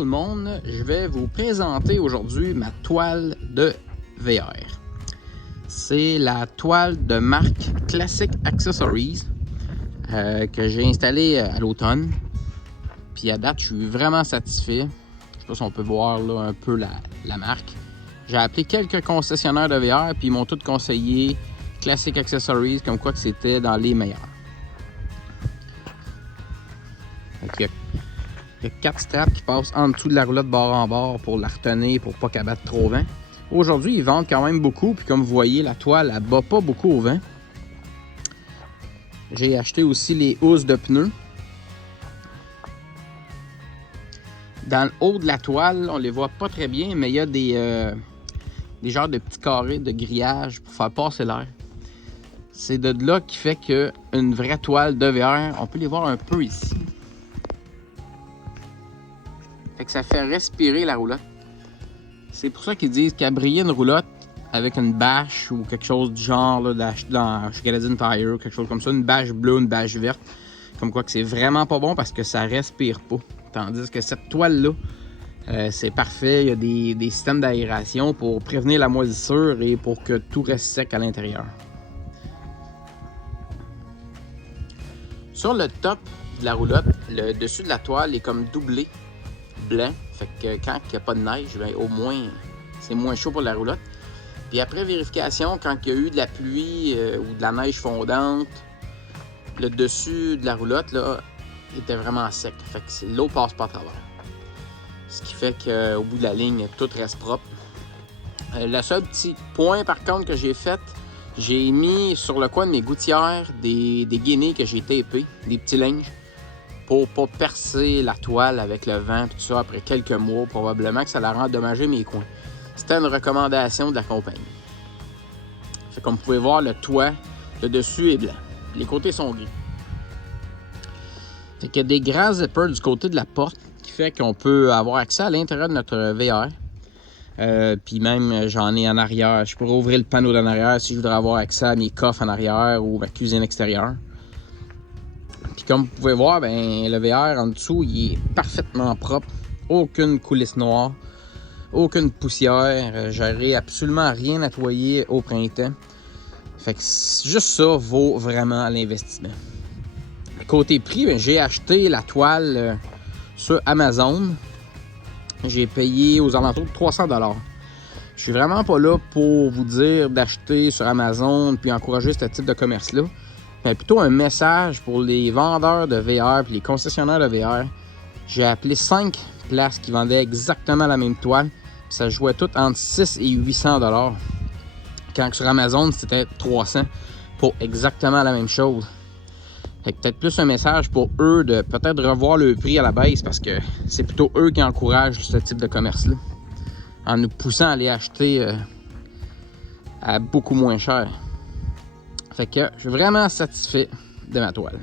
tout le monde, je vais vous présenter aujourd'hui ma toile de VR. C'est la toile de marque Classic Accessories que j'ai installée à l'automne. Puis à date, je suis vraiment satisfait. Je sais pas si on peut voir là, un peu la marque. J'ai appelé quelques concessionnaires de VR puis ils m'ont tous conseillé Classic Accessories comme quoi que c'était dans les meilleurs. Il y a 4 straps qui passent en dessous de la roulotte bord en bord pour la retenir pour pas qu'elle batte trop vent. Aujourd'hui, ils vendent quand même beaucoup, puis comme vous voyez, la toile, elle bat pas beaucoup au vent. J'ai acheté aussi les housses de pneus. Dans le haut de la toile, on les voit pas très bien, mais il y a des genres de petits carrés de grillage pour faire passer l'air. C'est de là qui fait qu'une vraie toile de VR, on peut les voir un peu ici. Fait que ça fait respirer la roulotte. C'est pour ça qu'ils disent qu'à briller une roulotte avec une bâche ou quelque chose du genre là, dans chez Galadin Tire, quelque chose comme ça, une bâche bleue, une bâche verte, comme quoi que c'est vraiment pas bon parce que ça respire pas. Tandis que cette toile-là, c'est parfait. Il y a des systèmes d'aération pour prévenir la moisissure et pour que tout reste sec à l'intérieur. Sur le top de la roulotte, le dessus de la toile est comme doublé blanc. Fait que quand il n'y a pas de neige, bien, au moins, c'est moins chaud pour la roulotte. Puis après vérification, quand il y a eu de la pluie ou de la neige fondante, le dessus de la roulotte là, était vraiment sec. Fait que l'eau passe pas à travers. Ce qui fait qu'au bout de la ligne, tout reste propre. Le seul petit point par contre que j'ai fait, j'ai mis sur le coin de mes gouttières des guenilles que j'ai tapées, des petits linges, pour pas percer la toile avec le vent et tout ça après quelques mois, probablement que ça leur a endommagé mes coins. C'était une recommandation de la compagnie. Fait comme vous pouvez voir, le toit, le dessus est blanc. Les côtés sont gris. Fait qu'il y a des grands zippers du côté de la porte qui fait qu'on peut avoir accès à l'intérieur de notre VR. Puis même, j'en ai en arrière. Je pourrais ouvrir le panneau d'en arrière si je voudrais avoir accès à mes coffres en arrière ou ma cuisine extérieure. Puis comme vous pouvez voir, ben, le VR en dessous, il est parfaitement propre. Aucune coulisse noire, aucune poussière. J'aurais absolument rien nettoyé au printemps. Fait que juste ça vaut vraiment l'investissement. Côté prix, ben, j'ai acheté la toile sur Amazon. J'ai payé aux alentours de 300 $. Je suis vraiment pas là pour vous dire d'acheter sur Amazon puis encourager ce type de commerce-là. Mais plutôt un message pour les vendeurs de VR et les concessionnaires de VR. J'ai appelé 5 places qui vendaient exactement la même toile. Puis ça jouait tout entre 6 et 800 $. Quand sur Amazon, c'était 300 pour exactement la même chose. Fait que peut-être plus un message pour eux de peut-être revoir le prix à la baisse parce que c'est plutôt eux qui encouragent ce type de commerce-là. En nous poussant à aller acheter à beaucoup moins cher. Fait que je suis vraiment satisfait de ma toile.